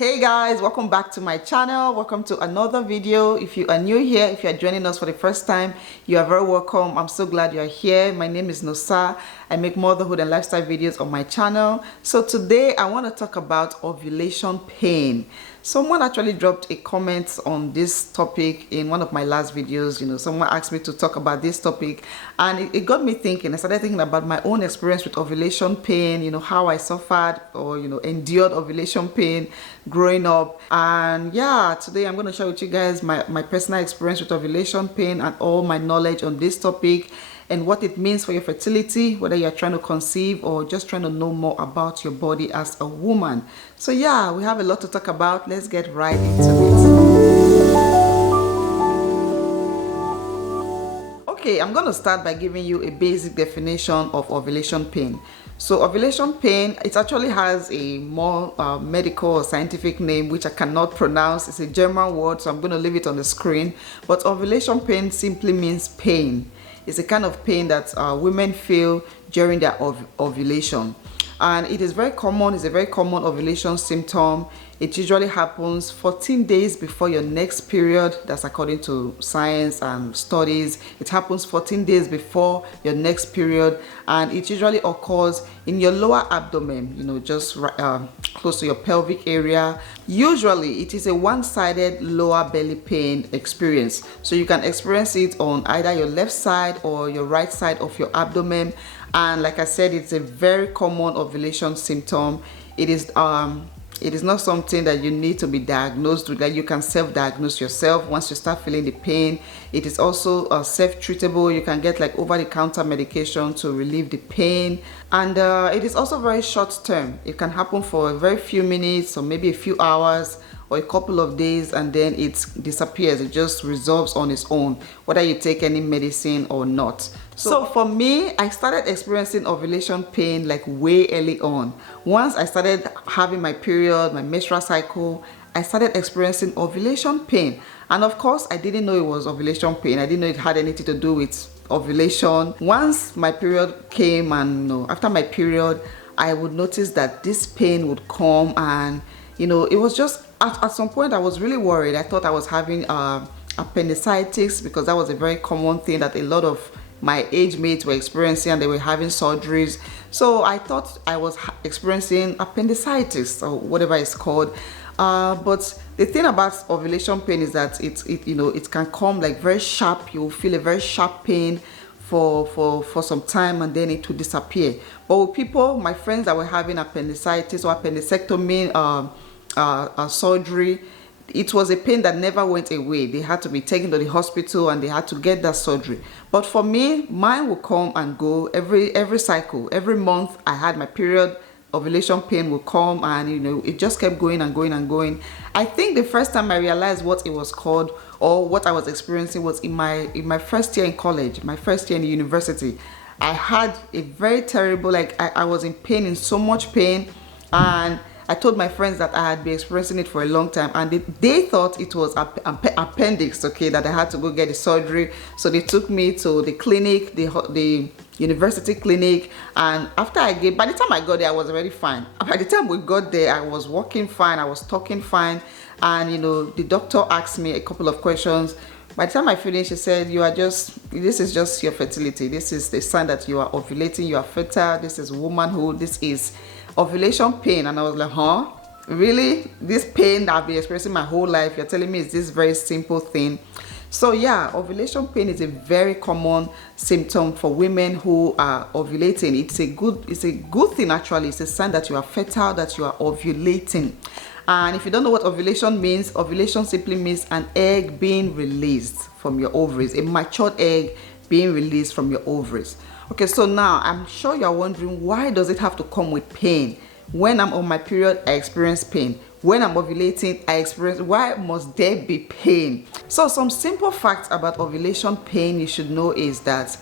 Hey guys, welcome back to my channel. Welcome to another video. If you are new here, if you are joining us for the first time, you are very welcome. I'm so glad you are here. My name is Nosa. I make motherhood and lifestyle videos on my channel. So today I want to talk about ovulation pain. Someone actually dropped a comment on this topic in one of my last videos. Someone asked me to talk about this topic, and it got me thinking. I started thinking about my own experience with ovulation pain, how I suffered or endured ovulation pain growing up. And yeah, today I'm going to share with you guys my personal experience with ovulation pain and all my knowledge on this topic and what it means for your fertility, whether you're trying to conceive or just trying to know more about your body as a woman. So yeah, we have a lot to talk about. Let's get right into it. Okay, I'm going to start by giving you a basic definition of ovulation pain. So ovulation pain, it actually has a more medical or scientific name which I cannot pronounce. It's a German word, so I'm going to leave it on the screen. But ovulation pain simply means pain. It's a kind of pain that women feel during their ovulation. And it is very common. It's a very common ovulation symptom. It usually happens 14 days before your next period. That's according to science and studies. It happens 14 days before your next period, and it usually occurs in your lower abdomen, just close to your pelvic area. Usually it is a one-sided lower belly pain experience. So you can experience it on either your left side or your right side of your abdomen. And like I said, it's a very common ovulation symptom. It is not something that you need to be diagnosed with. Like, you can self-diagnose yourself once you start feeling the pain. It is also self-treatable. You can get like over-the-counter medication to relieve the pain. And it is also very short-term. It can happen for a very few minutes or maybe a few hours or a couple of days, and then it disappears. It just resolves on its own, whether you take any medicine or not. So for me, I started experiencing ovulation pain like way early on. Once I started having my period, my menstrual cycle, I started experiencing ovulation pain. And of course, I didn't know it was ovulation pain. I didn't know it had anything to do with ovulation. Once my period came, and after my period, I would notice that this pain would come, and it was just at some point I was really worried. I thought I was having appendicitis, because that was a very common thing that a lot of my age mates were experiencing, and they were having surgeries. So I thought I was experiencing appendicitis or whatever it's called. But the thing about ovulation pain is that it can come like very sharp. You will feel a very sharp pain for some time, and then it will disappear. But with people, my friends that were having appendicitis or appendectomy surgery, it was a pain that never went away. They had to be taken to the hospital and they had to get that surgery. But for me, mine would come and go every cycle. Every month I had my period, ovulation pain would come, and it just kept going and going and going. I think the first time I realized what it was called or what I was experiencing was in my first year in college, my first year in the university. I had a very terrible, I was in pain, in so much pain, and I told my friends that I had been experiencing it for a long time, and they thought it was appendix, okay, that I had to go get the surgery. So they took me to the clinic, the university clinic, and by the time I got there, I was already fine. By the time we got there, I was walking fine, I was talking fine, and the doctor asked me a couple of questions. By the time I finished, he said, this is just your fertility. This is the sign that you are ovulating, you are fertile, this is womanhood, this is ovulation pain. And I was like, huh? Really? This pain that I've been experiencing my whole life, you're telling me it's this very simple thing? So yeah, ovulation pain is a very common symptom for women who are ovulating. It's a good thing, actually. It's a sign that you are fertile, that you are ovulating. And if you don't know what ovulation means, ovulation simply means an egg being released from your ovaries, a matured egg being released from your ovaries. Okay, so now I'm sure you're wondering, why does it have to come with pain? When I'm on my period, I experience pain. When I'm ovulating, why must there be pain? So some simple facts about ovulation pain you should know is that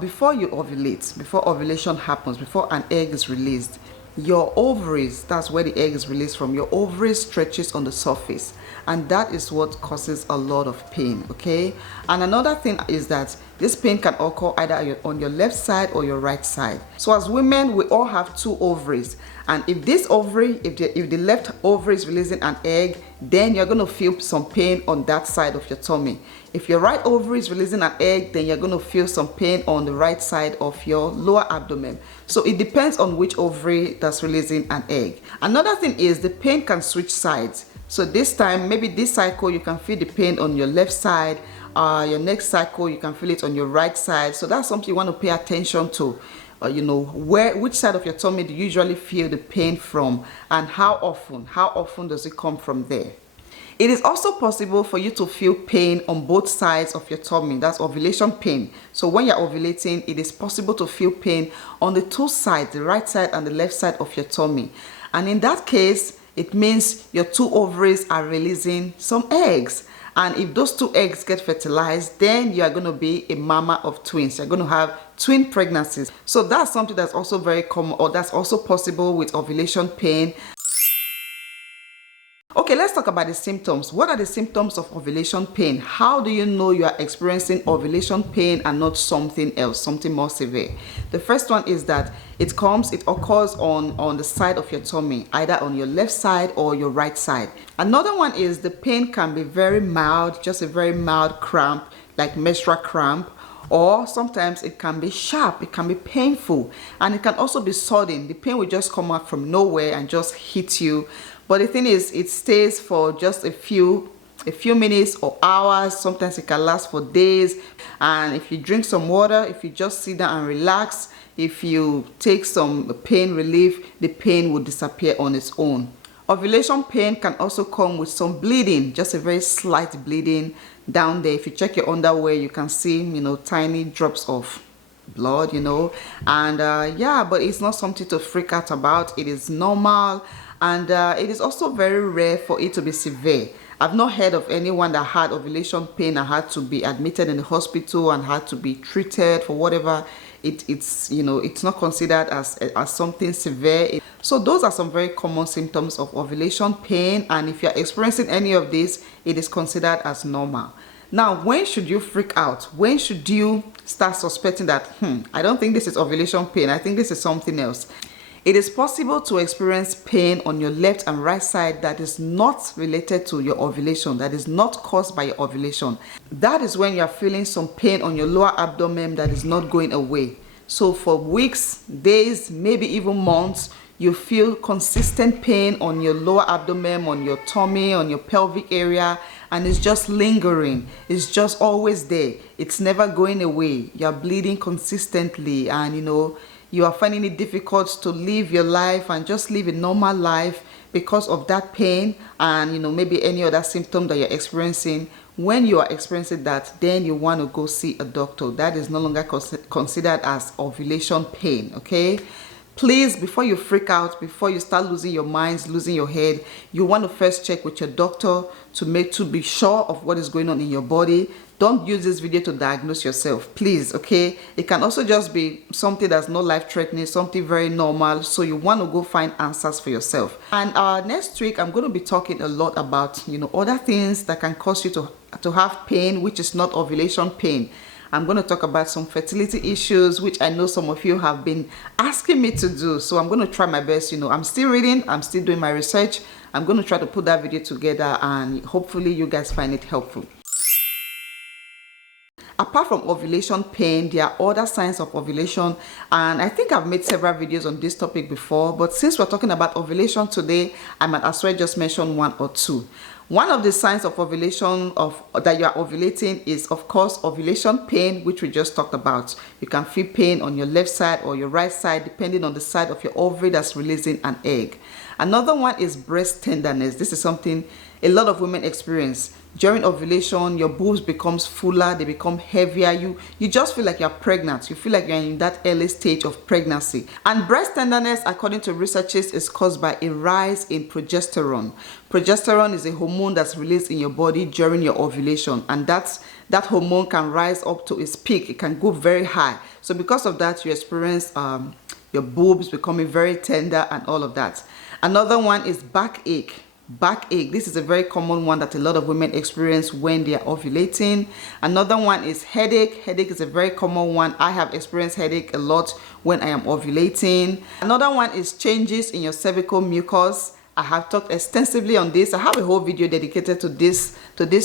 before you ovulate, before ovulation happens, before an egg is released, your ovaries, that's where the egg is released from, your ovaries stretches on the surface, and that is what causes a lot of pain, okay? And another thing is that This pain can occur either on your left side or your right side. So as women, we all have 2 ovaries, and if this ovary, if the left ovary is releasing an egg, then you're going to feel some pain on that side of your tummy. If your right ovary is releasing an egg, then you're going to feel some pain on the right side of your lower abdomen. So it depends on which ovary that's releasing an egg. Another thing is the pain can switch sides. So this time, maybe this cycle, you can feel the pain on your left side. Your next cycle, you can feel it on your right side. So that's something you want to pay attention to. You know, which side of your tummy do you usually feel the pain from, and how often does it come from there? It is also possible for you to feel pain on both sides of your tummy. That's ovulation pain. So when you're ovulating, it is possible to feel pain on the 2 sides, the right side and the left side of your tummy. And in that case, it means your 2 ovaries are releasing some eggs. And if those 2 eggs get fertilized, then you are going to be a mama of twins. You're going to have twin pregnancies. So that's something that's also very common, or that's also possible with ovulation pain. Okay, let's talk about the symptoms. What are the symptoms of ovulation pain? How do you know you are experiencing ovulation pain and not something else, something more severe? The first one is that it occurs on the side of your tummy, either on your left side or your right side. Another one is the pain can be very mild, just a very mild cramp, like menstrual cramp, or sometimes it can be sharp, it can be painful, and it can also be sudden. The pain will just come out from nowhere and just hit you. But the thing is, it stays for just a few minutes or hours. Sometimes it can last for days. And if you drink some water, if you just sit down and relax, if you take some pain relief, the pain will disappear on its own. Ovulation pain can also come with some bleeding, just a very slight bleeding down there. If you check your underwear, you can see, you know, tiny drops of blood, you know. And yeah, but it's not something to freak out about. It is normal. And it is also very rare for it to be severe. I've not heard of anyone that had ovulation pain and had to be admitted in the hospital and had to be treated for whatever. It's you know, it's not considered as something severe. So those are some very common symptoms of ovulation pain, and if you're experiencing any of this, it is considered as normal. Now, when should you freak out? When should you start suspecting that I don't think this is ovulation pain, I think this is something else? It is possible to experience pain on your left and right side that is not related to your ovulation, that is not caused by your ovulation. That is when you are feeling some pain on your lower abdomen that is not going away. So for weeks, days, maybe even months, you feel consistent pain on your lower abdomen, on your tummy, on your pelvic area, and it's just lingering. It's just always there. It's never going away. You're bleeding consistently, and you know, you are finding it difficult to live your life and just live a normal life because of that pain, and you know, maybe any other symptom that you're experiencing. When you are experiencing that, then you want to go see a doctor. That is no longer considered as ovulation pain. Okay, please, before you freak out, before you start losing your minds, losing your head, you want to first check with your doctor to be sure of what is going on in your body. Don't use this video to diagnose yourself, please, okay? It can also just be something that's not life-threatening, something very normal, so you want to go find answers for yourself. And next week, I'm going to be talking a lot about, you know, other things that can cause you to have pain, which is not ovulation pain. I'm going to talk about some fertility issues, which I know some of you have been asking me to do. So I'm going to try my best. You know, I'm still reading, I'm still doing my research. I'm going to try to put that video together, and hopefully you guys find it helpful. Apart from ovulation pain, there are other signs of ovulation, and I think I've made several videos on this topic before, but since we're talking about ovulation today, I might as well just mention one or two. One of the signs of ovulation that you are ovulating is, of course, ovulation pain, which we just talked about. You can feel pain on your left side or your right side, depending on the side of your ovary that's releasing an egg. Another one is breast tenderness. This is something a lot of women experience. During ovulation, your boobs becomes fuller, they become heavier. You just feel like you're pregnant. You feel like you're in that early stage of pregnancy. And breast tenderness, according to researchers, is caused by a rise in progesterone. Progesterone is a hormone that's released in your body during your ovulation, and that hormone can rise up to its peak. It can go very high. So because of that, you experience your boobs becoming very tender and all of that. Another one is backache. backache. This is a very common one that a lot of women experience when they are ovulating. Another one is headache. Headache is a very common one. I have experienced headache a lot when I am ovulating. Another one is changes in your cervical mucus. I have talked extensively on this. I have a whole video dedicated to this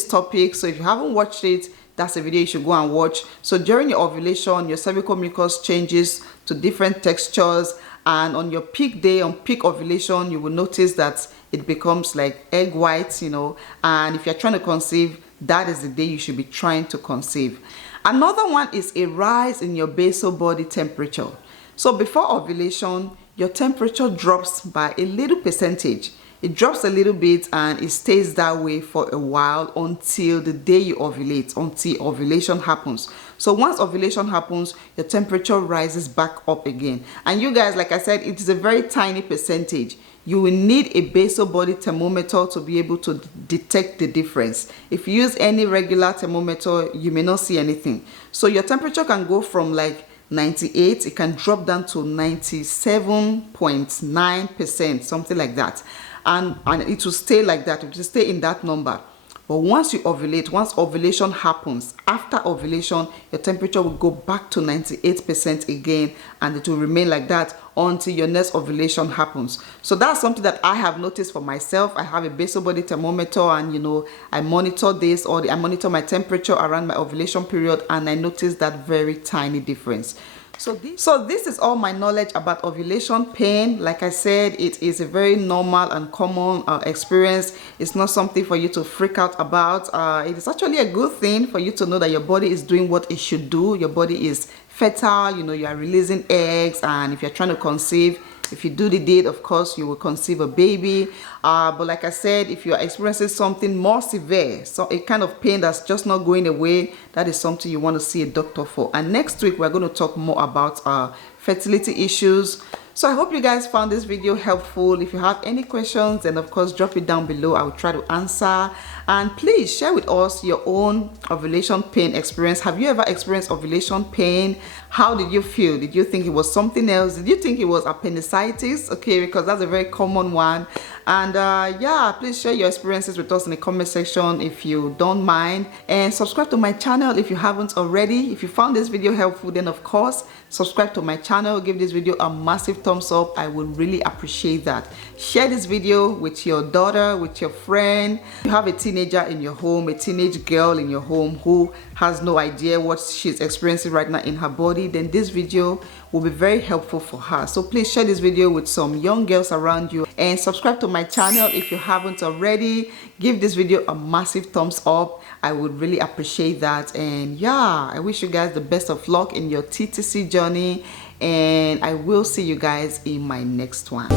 topic, so if you haven't watched it, that's a video you should go and watch. So during your ovulation, your cervical mucus changes to different textures, and on your peak day, on peak ovulation, you will notice that it becomes like egg whites, you know, and if you're trying to conceive, that is the day you should be trying to conceive. Another one is a rise in your basal body temperature. So before ovulation, your temperature drops by a little percentage. It drops a little bit and it stays that way for a while until the day you ovulate, until ovulation happens. So once ovulation happens, your temperature rises back up again. And you guys, like I said, it is a very tiny percentage. You will need a basal body thermometer to be able to detect the difference. If you use any regular thermometer, you may not see anything. So your temperature can go from like 98, it can drop down to 97.9%, something like that. And it will stay like that, it will stay in that number. But once you ovulate, once ovulation happens, after ovulation, your temperature will go back to 98% again, and it will remain like that until your next ovulation happens. So that's something that I have noticed for myself. I have a basal body thermometer, and you know, I monitor this, or I monitor my temperature around my ovulation period, and I notice that very tiny difference. So this is all my knowledge about ovulation pain. Like I said, it is a very normal and common experience. It's not something for you to freak out about. It is actually a good thing for you to know that your body is doing what it should do. Your body is fertile, you know, you are releasing eggs, and if you're trying to conceive, if you do the deed, of course, you will conceive a baby. But like I said, if you are experiencing something more severe, so a kind of pain that's just not going away, that is something you want to see a doctor for. And next week, we're going to talk more about fertility issues. So I hope you guys found this video helpful. If you have any questions, then of course drop it down below. I will try to answer. And please share with us your own ovulation pain experience. Have you ever experienced ovulation pain? How did you feel? Did you think it was something else? Did you think it was appendicitis? Okay, because that's a very common one. And yeah, please share your experiences with us in the comment section if you don't mind, and subscribe to my channel if you haven't already. If you found this video helpful, then of course subscribe to my channel, give this video a massive thumbs up. I would really appreciate that. Share this video with your daughter, with your friend. If you have a teenager in your home, a teenage girl in your home who has no idea what she's experiencing right now in her body, then this video will be very helpful for her. So please share this video with some young girls around you, and subscribe to my channel if you haven't already. Give this video a massive thumbs up. I would really appreciate that. And yeah, I wish you guys the best of luck in your TTC journey, and I will see you guys in my next one.